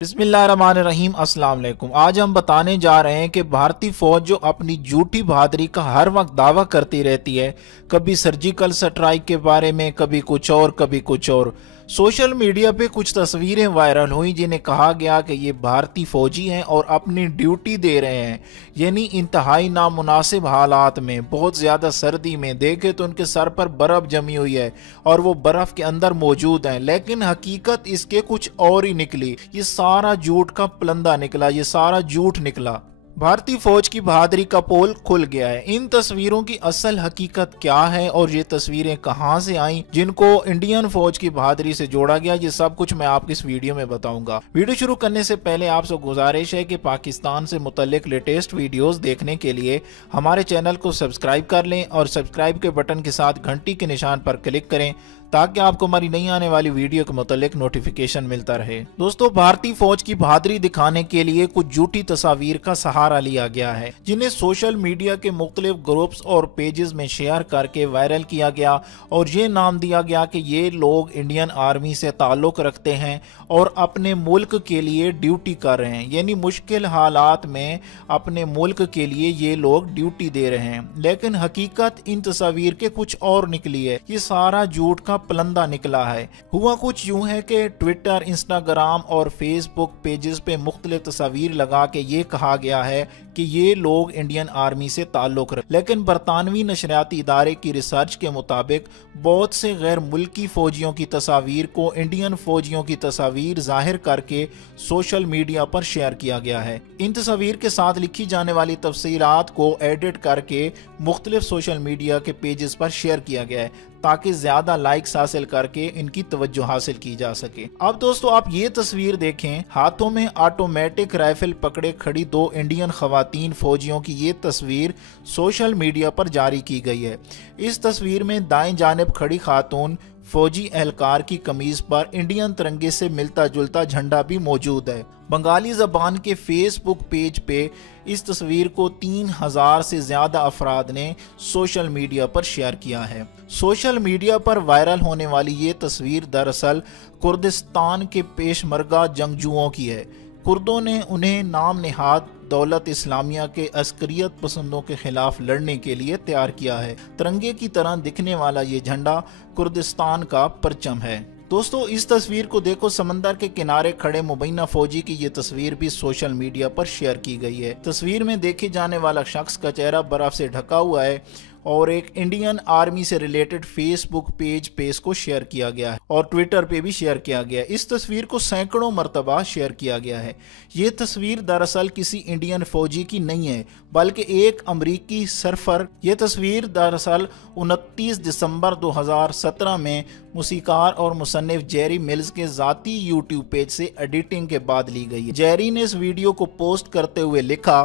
बिस्मिल्लाहिर्रहमानिर्रहीम अस्सलाम वालेकुम। आज हम बताने जा रहे हैं कि भारतीय फौज जो अपनी झूठी बहादुरी का हर वक्त दावा करती रहती है, कभी सर्जिकल स्ट्राइक के बारे में, कभी कुछ और कभी कुछ और। सोशल मीडिया पे कुछ तस्वीरें वायरल हुई जिन्हें कहा गया कि ये भारतीय फौजी हैं और अपनी ड्यूटी दे रहे हैं, यानी इंतहाई नामुनासिब हालात में, बहुत ज़्यादा सर्दी में। देखे तो उनके सर पर बर्फ़ जमी हुई है और वो बर्फ़ के अंदर मौजूद हैं, लेकिन हकीकत इसके कुछ और ही निकली। ये सारा झूठ का पलंदा निकला, ये सारा झूठ निकला। भारतीय फौज की बहादुरी का पोल खुल गया है। इन तस्वीरों की असल हकीकत क्या है और ये तस्वीरें कहां से आई जिनको इंडियन फौज की बहादुरी से जोड़ा गया, ये सब कुछ मैं आपको इस वीडियो में बताऊंगा। वीडियो शुरू करने से पहले आपसे गुजारिश है कि पाकिस्तान से मुतल्लिक लेटेस्ट वीडियोस देखने के लिए हमारे चैनल को सब्सक्राइब कर लें और सब्सक्राइब के बटन के साथ घंटी के निशान पर क्लिक करें ताकि आपको हमारी नई आने वाली वीडियो के मुतालिक नोटिफिकेशन मिलता रहे। दोस्तों, भारतीय फौज की बहादुरी दिखाने के लिए कुछ झूठी तस्वीर का सहारा लिया गया है जिन्हें सोशल मीडिया के मुख्तलिफ ग्रुप्स और पेजेस में शेयर करके वायरल किया गया और ये नाम दिया गया कि ये लोग इंडियन आर्मी से ताल्लुक रखते हैं और अपने मुल्क के लिए ड्यूटी कर रहे हैं, यानी मुश्किल हालात में अपने मुल्क के लिए ये लोग ड्यूटी दे रहे हैं। लेकिन हकीकत इन तस्वीर के कुछ और निकली है। ये सारा झूठ का पलंदा निकला है। हुआ कुछ यूं है कि ट्विटर, इंस्टाग्राम और फेसबुक पेजेस पे मुख्तलिफ तस्वीर लगा के ये कहा गया है कि ये लोग इंडियन आर्मी से ताल्लुक रखते, लेकिन बरतानवी नशरियाती इदारे की रिसर्च के मुताबिक बहुत से गैर मुल्की फौजियों की तस्वीर को इंडियन फौजियों की तस्वीर जाहिर करके सोशल मीडिया पर शेयर किया गया है। इन तस्वीर के साथ लिखी जाने वाली तफसीलात को एडिट करके मुख्तलिफ सोशल मीडिया के पेजेस पर शेयर किया गया है ताकि ज्यादा लाइक्स हासिल करके इनकी तवज्जो हासिल की जा सके। अब दोस्तों, आप ये तस्वीर देखें, हाथों में ऑटोमेटिक राइफल पकड़े खड़ी दो इंडियन खवातीन फौजियों की ये तस्वीर सोशल मीडिया पर जारी की गई है। इस तस्वीर में दाएं जानिब खड़ी खातून फौजी एहलकार की कमीज पर इंडियन तिरंगे से मिलता जुलता झंडा भी मौजूद है। बंगाली जबान के फेसबुक पेज पे इस तस्वीर को 3000 से ज्यादा अफराद ने सोशल मीडिया पर शेयर किया है। सोशल मीडिया पर वायरल होने वाली ये तस्वीर दरअसल कुर्दिस्तान के पेशमर्गा जंगजुओं की है। कुर्दों ने उन्हें नाम नेहाद दौलत इस्लामिया के अस्करियत पसंदों के खिलाफ लड़ने के लिए तैयार किया है। तिरंगे की तरह दिखने वाला ये झंडा कुर्दिस्तान का परचम है। दोस्तों, इस तस्वीर को देखो, समंदर के किनारे खड़े मुबैना फौजी की ये तस्वीर भी सोशल मीडिया पर शेयर की गई है। तस्वीर में देखे जाने वाला शख्स का चेहरा बर्फ से ढका हुआ है और एक इंडियन आर्मी से रिलेटेड फेसबुक पेज पे इसको शेयर किया गया है और ट्विटर पे भी शेयर किया गया है। इस तस्वीर को सैकड़ों मरतबा शेयर किया गया है। ये तस्वीर दरअसल किसी इंडियन फौजी की नहीं है बल्कि एक अमरीकी सर्फर। ये तस्वीर दरअसल 29 दिसंबर 2017 में मूसीकार और मुसन्निफ जेरी मिल्स के जाती यूट्यूब पेज से एडिटिंग के बाद ली गई है। जेरी ने इस वीडियो को पोस्ट करते हुए लिखा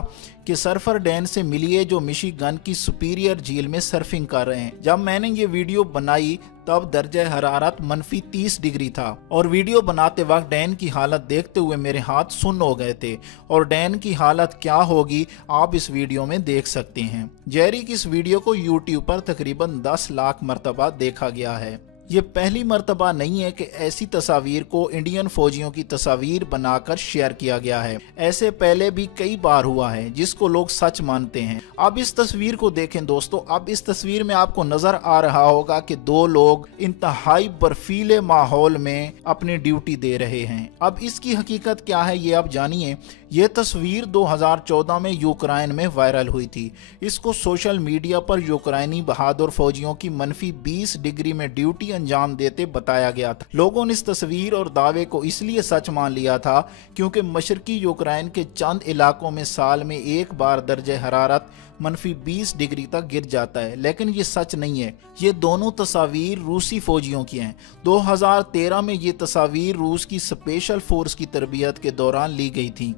कि सर्फर डैन से मिलिए जो मिशिगन की सुपीरियर झील में सर्फिंग कर रहे हैं। जब मैंने ये वीडियो बनाई तब दर्जा हरारत -30 डिग्री था और वीडियो बनाते वक्त डैन की हालत देखते हुए मेरे हाथ सुन्न हो गए थे और डैन की हालत क्या होगी आप इस वीडियो में देख सकते हैं। जेरी की इस वीडियो को यूट्यूब पर तकरीबन 10 लाख मरतबा देखा गया है। ये पहली मर्तबा नहीं है कि ऐसी तस्वीर को इंडियन फौजियों की तस्वीर बनाकर शेयर किया गया है। ऐसे पहले भी कई बार हुआ है जिसको लोग सच मानते हैं। अब इस तस्वीर को देखें दोस्तों, अब इस तस्वीर में आपको नजर आ रहा होगा कि दो लोग इंतहाई बर्फीले माहौल में अपनी ड्यूटी दे रहे हैं। अब इसकी हकीकत क्या है ये आप जानिए। ये तस्वीर 2014 में यूक्रेन में वायरल हुई थी। इसको सोशल मीडिया पर यूक्रेनी बहादुर फौजियों की -20 डिग्री में ड्यूटी अंजाम देते बताया गया था। लोगों ने इस तस्वीर और दावे को इसलिए सच मान लिया था क्योंकि मशरकी यूक्रेन के चंद इलाकों में साल में एक बार दर्जे हरारत -20 डिग्री तक गिर जाता है, लेकिन ये सच नहीं है। ये दोनों तस्वीर रूसी फौजियों की हैं। 2013 में ये तस्वीर रूस की स्पेशल फोर्स की तरबियत के दौरान ली गई थी।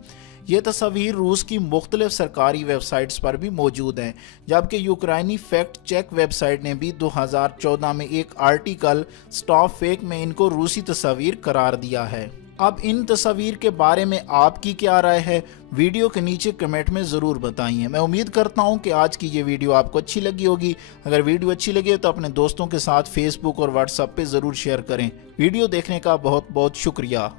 ये तस्वीर रूस की मुख्तलिफ सरकारी वेबसाइट्स पर भी मौजूद हैं, जबकि यूक्रेनी फैक्ट चेक वेबसाइट ने भी 2014 में एक आर्टिकल स्टॉप फेक में इनको रूसी तस्वीर करार दिया है। अब इन तस्वीर के बारे में आपकी क्या राय है, वीडियो के नीचे कमेंट में ज़रूर बताइए। मैं उम्मीद करता हूं कि आज की ये वीडियो आपको अच्छी लगी होगी। अगर वीडियो अच्छी लगी तो अपने दोस्तों के साथ फेसबुक और व्हाट्सएप पे ज़रूर शेयर करें। वीडियो देखने का बहुत बहुत शुक्रिया।